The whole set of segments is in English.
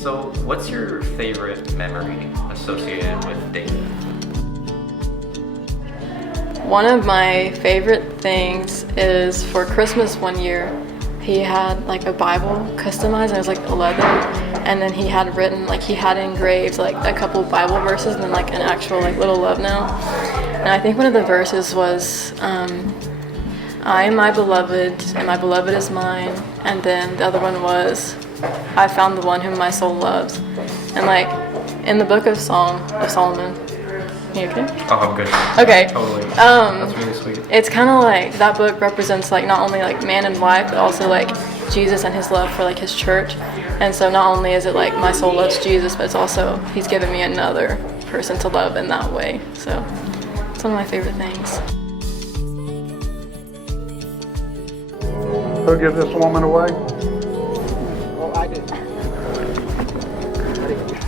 So, what's your favorite memory associated with David? One of my favorite things is for Christmas one year, he had like a Bible customized, and it was like leather, and then he had written, like he had engraved like a couple Bible verses and then like an actual like little love note. And I think one of the verses was, I am my beloved, and my beloved is mine. And then the other one was, I found the one whom my soul loves. And like in the book of Solomon, you okay? Oh, I'm good. Okay. Totally. That's really sweet. It's kind of like that book represents like not only like man and wife, but also like Jesus and his love for like his church. And so not only is it like my soul loves Jesus, but it's also he's given me another person to love in that way. So it's one of my favorite things. Who gives this woman away? Well, I did.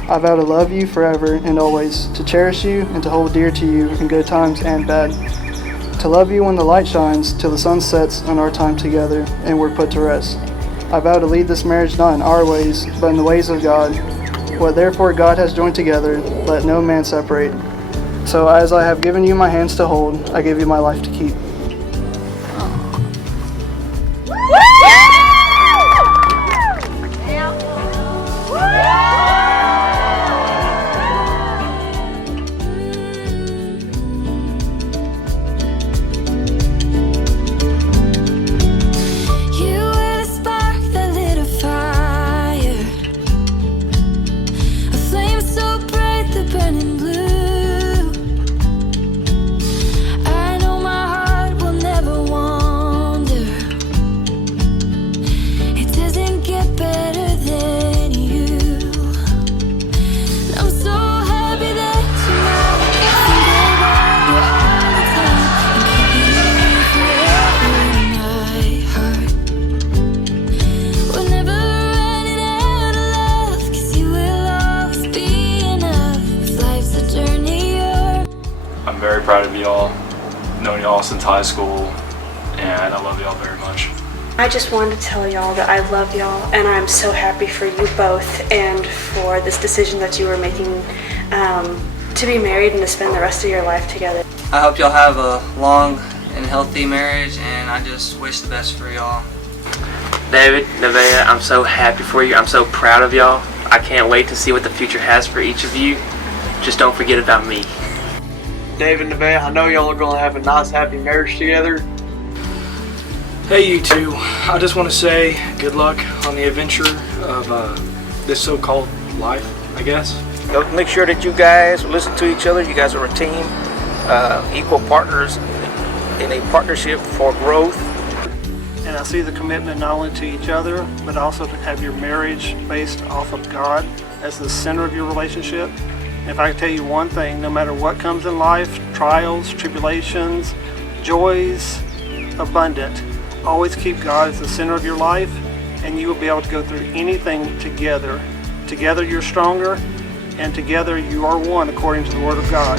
I vow to love you forever and always, to cherish you and to hold dear to you in good times and bad, to love you when the light shines till the sun sets on our time together and we're put to rest. I vow to lead this marriage not in our ways, but in the ways of God. What therefore God has joined together, let no man separate. So as I have given you my hands to hold, I give you my life to keep. I'm very proud of y'all, known y'all since high school, and I love y'all very much. I just wanted to tell y'all that I love y'all, and I'm so happy for you both and for this decision that you were making to be married and to spend the rest of your life together. I hope y'all have a long and healthy marriage, and I just wish the best for y'all. David, Nevea, I'm so happy for you. I'm so proud of y'all. I can't wait to see what the future has for each of you. Just don't forget about me. David and Nevea, I know y'all are going to have a nice, happy marriage together. Hey, you two. I just want to say good luck on the adventure of this so-called life, I guess. Make sure that you guys listen to each other. You guys are a team, equal partners in a partnership for growth. And I see the commitment not only to each other, but also to have your marriage based off of God as the center of your relationship. If I can tell you one thing, no matter what comes in life, trials, tribulations, joys, abundant, always keep God as the center of your life, and you will be able to go through anything together. Together you're stronger, and together you are one according to the Word of God.